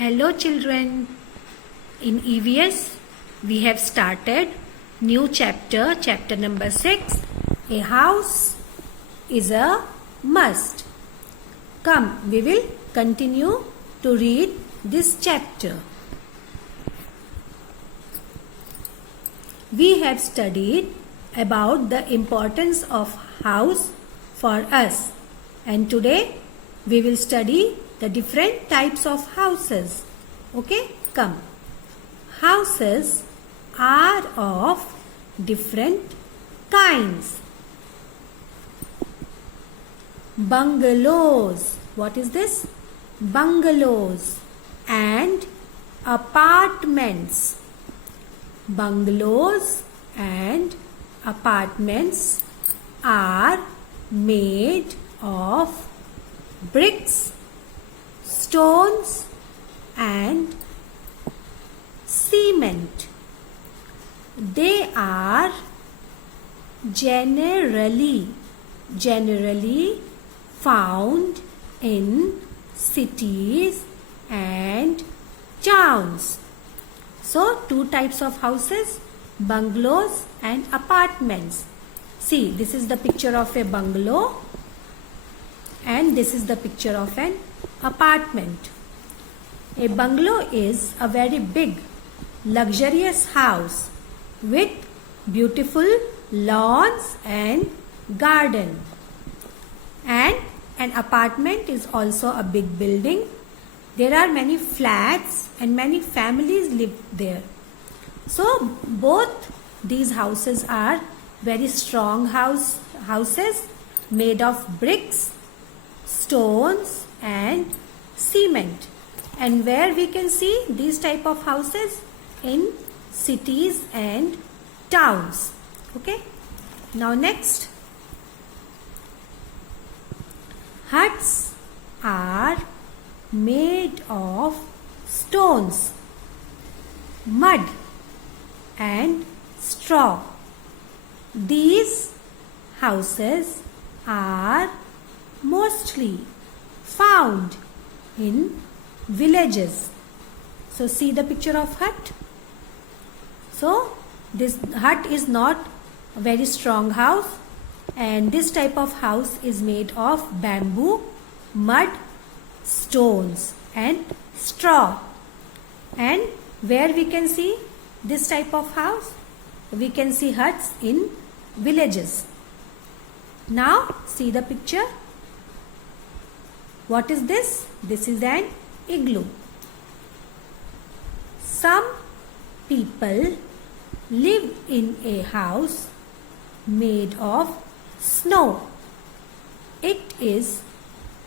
Hello children, in EVS we have started new chapter number 6. A house is a must. Come, we will continue to read this chapter. We have studied about the importance of house for us, and today we will study the different types of houses. Okay, come. Houses are of different kinds. Bungalows. What is this? Bungalows and apartments. Bungalows and apartments are made of bricks, stones and cement. They are generally found in cities and towns. So, two types of houses, bungalows and apartments. See, this is the picture of a bungalow and this is the picture of an apartment. A bungalow is a very big, luxurious house with beautiful lawns and garden. And an apartment is also a big building. There are many flats and many families live there. So both these houses are very strong houses made of bricks, stones and cement. And where we can see these type of houses? In cities and towns. Okay. Now next. Huts are made of stones, mud and straw. These houses are mostly found in villages. So see the picture of hut. So this hut is not a very strong house, and this type of house is made of bamboo, mud, stones and straw. And where we can see this type of house? We can see huts in villages. Now see the picture. What is this? This is an igloo. Some people live in a house made of snow. It is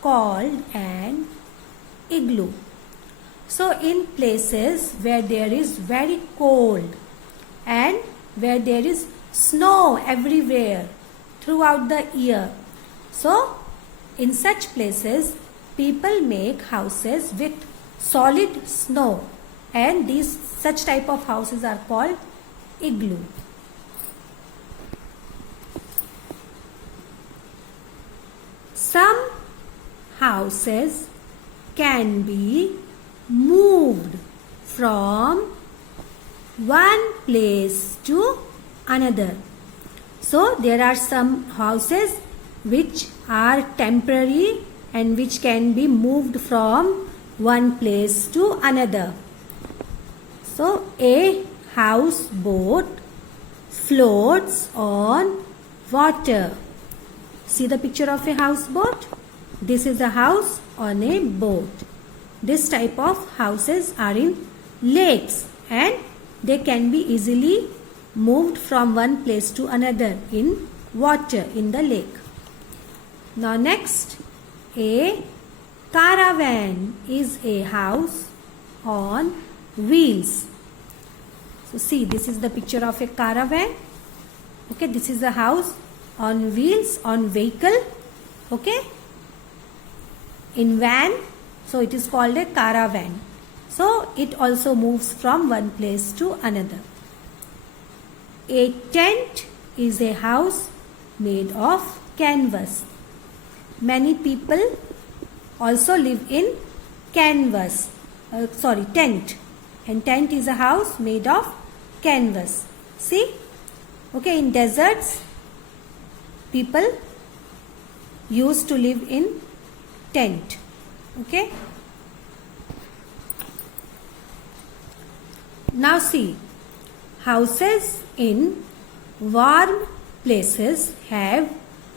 called an igloo. So in places where there is very cold and where there is snow everywhere throughout the year, so in such places people make houses with solid snow, and these such type of houses are called igloo. Some houses can be moved from one place to another. So there are some houses which are temporary and which can be moved from one place to another. So a houseboat floats on water. See the picture of a houseboat? This is a house on a boat. This type of houses are in lakes and they can be easily moved from one place to another in water in the lake. Now next, a caravan is a house on wheels. So see, this is the picture of a caravan. Okay, this is a house on wheels, on vehicle. Okay, in van. So it is called a caravan. So it also moves from one place to another. A tent is a house made of canvas. Many people also live in canvas. tent. And tent is a house made of canvas. See? Okay, in deserts, people used to live in tent. Okay? Now see, houses in warm places have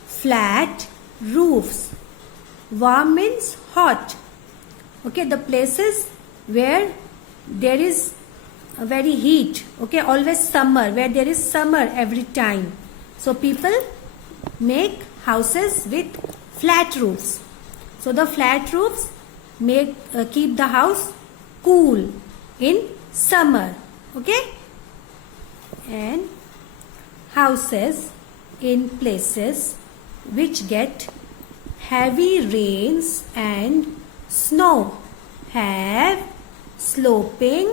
flat roofs. Warm means hot. Okay, the places where there is a very heat, okay, always summer, where there is summer every time. So people make houses with flat roofs. So the flat roofs keep the house cool in summer. Okay, and houses in places which get heavy rains and snow have sloping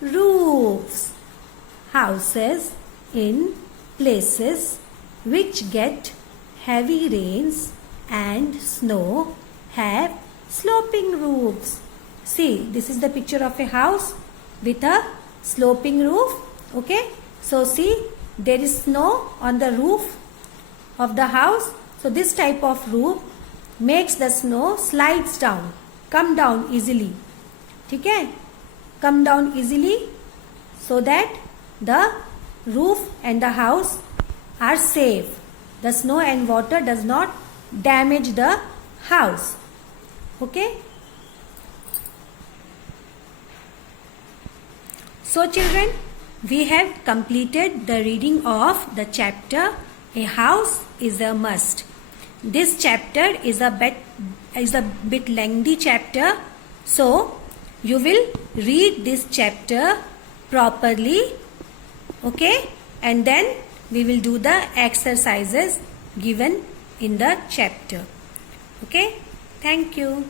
roofs. Houses in places which get heavy rains and snow have sloping roofs. See, this is the picture of a house with a sloping roof. Okay, so see, there is snow on the roof of the house. So this type of roof makes the snow slides down, come down easily. Okay, come down easily so that the roof and the house are safe. The snow and water does not damage the house. Okay. So children, we have completed the reading of the chapter A House is a Must. This chapter is a bit lengthy chapter, so you will read this chapter properly, okay, and then we will do the exercises given in the chapter. Okay, thank you.